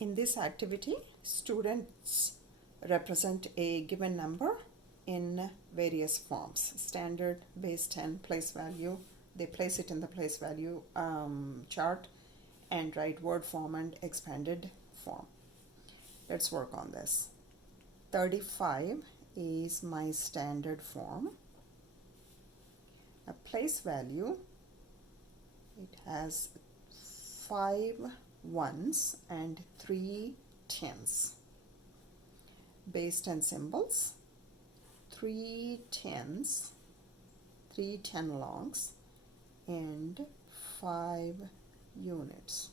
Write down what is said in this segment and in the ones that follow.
In this activity, students represent a given number in various forms. Standard, base 10, place value. They place it in the place value chart and write word form and expanded form. Let's work on this. 35 is my standard form. A place value, it has 5 ones and 3 tens. Base 10 symbols, 3 tens, 3 10 longs, and 5 units.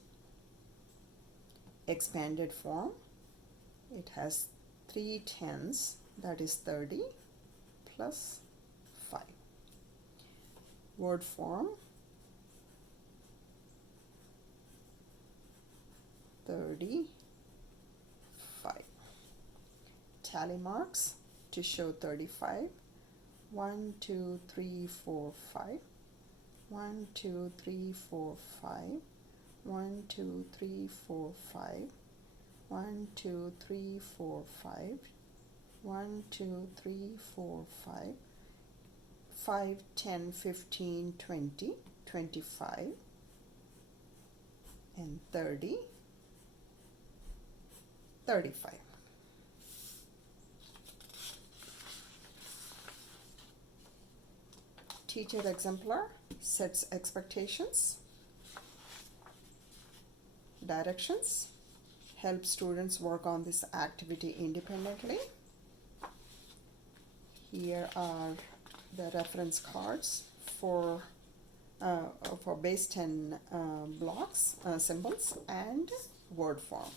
Expanded form, it has 3 tens, that is 30, plus 5. Word form, 35. Tally marks to show 35. 1 2 3 4 5. 1 2 3 4 5. 1 2 3 4 5. 1 2 3 4 5. 1 2 3 4 5. 5 10 15 20 25 and 30 35. Teacher exemplar sets expectations, directions, helps students work on this activity independently. Here are the reference cards for base 10 blocks, symbols, and word form.